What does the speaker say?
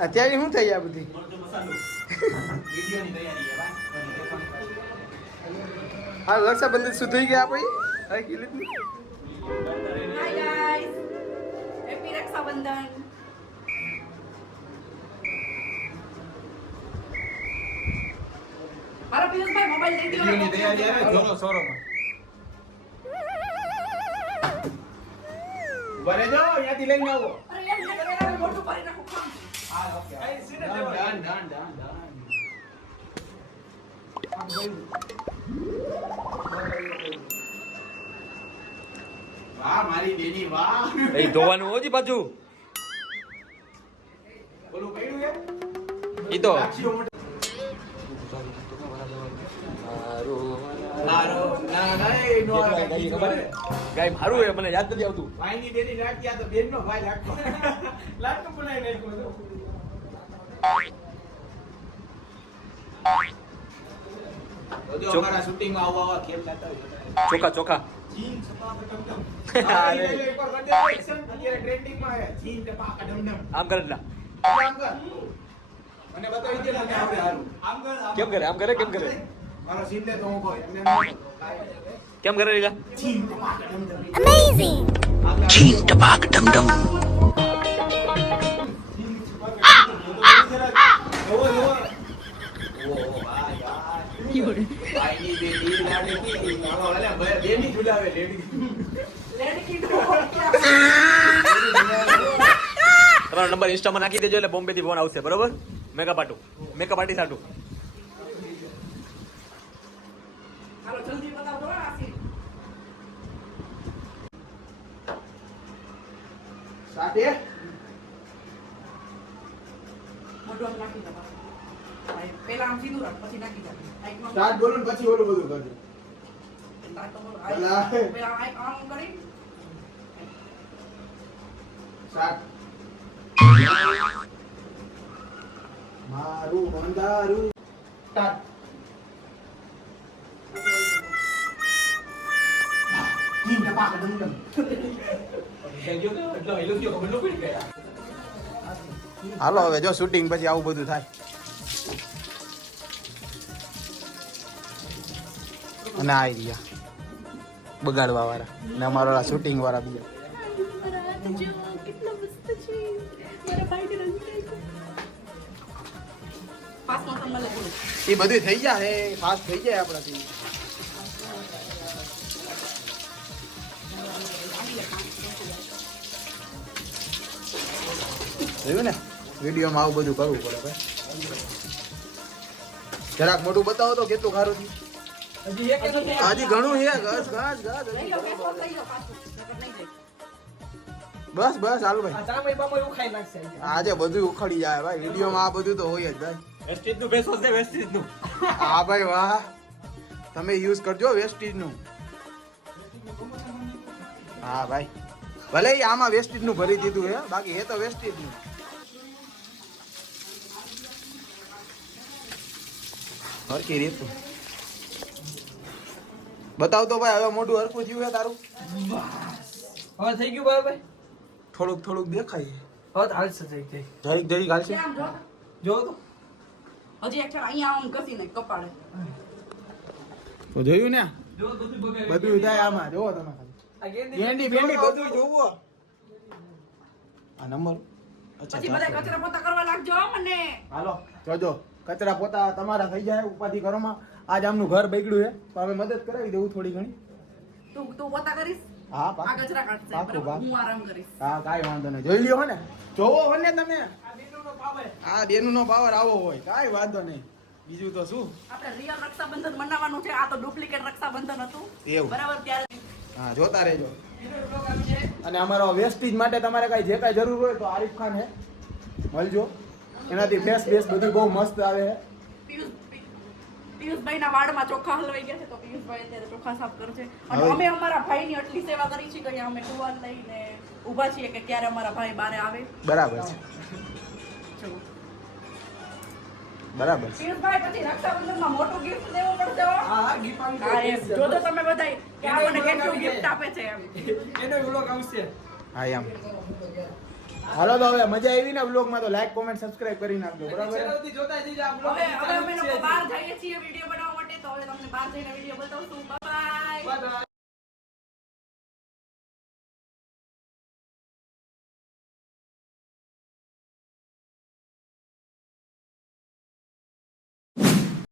અત્યારે શું થઈ આ બધી હા રક્ષાબંધન શું થઈ ગયા આપણી હાય ગાઈસ હેપી રક્ષાબંધન મારા પિયુષભાઈ મોબાઈલ દઈ દીધો ની તૈયારી આવે જોરો સોરોમાં બરે જો યાદી લઈને આવો અરે યાર મેં કરેલા મોટું કરી નાખું કામ હા ઓકે આ સીધે ડન વાહ મારી બેની વાહ એ ધોવાનું ઓજી પાછું બોલું કઈનું છે ઈ તો મારો ના ના નો ગાય મારું એ મને યાદ નથી આવતું ભાઈની બેની રાખી આ તો બેનનો ભાઈ લાગતો લાગતો બનાઈ નાખ્યો તો જો અમારા શૂટિંગ માં આવા કેમ લાગતા હોય ચોખા ચોખા જીન સપાક ડમડમ અરે. એક વાર કરી દે એક્શન અત્યારે ટ્રેન્ડિંગ માં છે જીન સપાક ડમડમ આમ કરે ના આમ કર મને બતાવી દે ને આપણે હારું આમ કર કેમ કરે આમ કરે કેમ કરે મારો સીન દે તો હું કોઈ એમને કેમ કરે રીલા જીન સપાક ડમડમ જીન ટપાક ડમડમ ભાઈની બેટી લાડકી મામા વાલા બેની ઝુલાવે લેડી લેડકી તો તમારો નંબર ઇન્સ્ટામાં નાખી દેજો એટલે બોમ્બે થી ફોન આવશે બરોબર મેકઅપ આર્ટી સાટુ હાલો જલ્દી બતાવો તો આસી સાથે મોઢું આમ નાખી દો ભાઈ પહેલા આમ સીધું રાખ પછી નાખી દો આઈકમાં સ્ટાર્ટ બોલો ને પછી ઓલું બધું કરજો સ્ટાર્ટ તો બોલો પેલા. પહેલા આઈક આમ કરી સ્ટાર્ટ મારું મંદારું સ્ટાર્ટ જીન સપાક ડમડમ હાલો હવે જો શૂટિંગ પછી આવું બધું થાય અને આ રહ્યા બગાડવા વાળા ને અમારા શૂટિંગ વાળા બીજા પાસમાં તમને લખું એ બધું થઈ જાય ફાસ્ટ થઈ જાય આપણાથી જોયું ને વિડીયોમાં આવું બધું કરવું પડે ભાઈ જરાક મોટું બતાવો તો કેટલું ખારું થયું હજી ઘણું છે ઘસ ઘસ ઘસ લઈ લો ફેસ વોશ લઈ લો પાછું નકર નહીં જાય બસ બસ હાલ ભાઈ આજે બધું ઉખડી જાય ભાઈ વિડીયોમાં આ બધું તો હોય જ ભાઈ વેસ્ટેજ નું ફેસ હશે વેસ્ટેજ નું હા ભાઈ વાહ તમે યુઝ કરજો વેસ્ટીજ નું હા ભાઈ ભલે ઈ આમાં વેસ્ટીજ નું ભરી દીધું હે બાકી એ તો વેસ્ટીજ નું હરકી રીતું બતાવ તો ભાઈ હવે મોઢું હરખું થયું હે તારું હવે થઈ ગયું ભાઈ થોડુંક થોડુંક દેખાય હવે હાલશે થઈ ગઈ જરીક જરીક હાલશે આમ જો જો તો હજી એક અહીંયા આમ ઘસી નાખ કપાળે તો જોયું ને જો બધું બગાડી બધું થાય આમાં જોવો તમે આ ગેંડી ગેંડી બેંડી બધું જોવો આ નંબર અચ્છા પછી બધા કચરા પોતા કરવા લાગજો હો મને હાલો જોજો કચરા પોતા તમારા થઈ જાય ઉપાધિ કરોમાં આજ આમનું ઘર બગડ્યું છે તો હવે મદદ કરાવી દેવું થોડી ઘણી તું પોતા કરીશ હા આ પાક્કું. કચરા કાઢશે પાક્કું, બરાબર પાક્કું. હું આરામ કરીશ હા કાંઈ વાંધો નહીં જોઈ લ્યો હો ને જોવો હો ને તમે આ બેનું નો પાવર આવો હોય કાંઈ વાંધો નહીં બીજું તો શું આપણે રિયલ રક્ષાબંધન મનાવવાનું છે આ તો ડુપ્લિકેટ રક્ષાબંધન હતું એવું. બરાબર ત્યારે હા જોતા રહેજો અને અમારો વેસ્ટીજ માટે તમારે કાંઈ જે કાંઈ જરૂર હોય તો આરિફ ખાન હે મળજો એનાથી ફેસ બેસ બધું બહુ મસ્ત આવે છે પિયુષભાઈ ના વાડમાં ચોખા હલવાઈ ગયા છે તો પિયુષભાઈ અત્યારે ચોખા સાફ કરશે અને હવે- અમે અમારા ભાઈની આટલી સેવા કરી છે કે અહીંયા અમે ટુવાલ લઈને ઊભા છીએ કે ક્યારે અમારા ભાઈ બારે આવે બરાબર છે જો. બરાબર છે પિયુષભાઈ પછી રક્ષાબંધનમાં મોટું ગિફ્ટ દેવું પડશે હો. હા ગીફાંગ હા, એમ. જોજો તમે બધાય કે આ મને કેટલું ગિફ્ટ આપે છે એમ એનો વ્લોગ આવશે હા એમ હાલો તો હવે મજા આવી ને બ્લોગમાં તો લાઈક કોમેન્ટ સબસ્ક્રાઇબ કરી નાખજો બરાબર છેલ્લે જોતા જજો આ બ્લોગ હવે અમે લોકો બહાર જઈએ છીએ વિડીયો બનાવવા માટે, તો હવે તમને બહાર જઈને વિડીયો બતાવશું. બાય. બાય.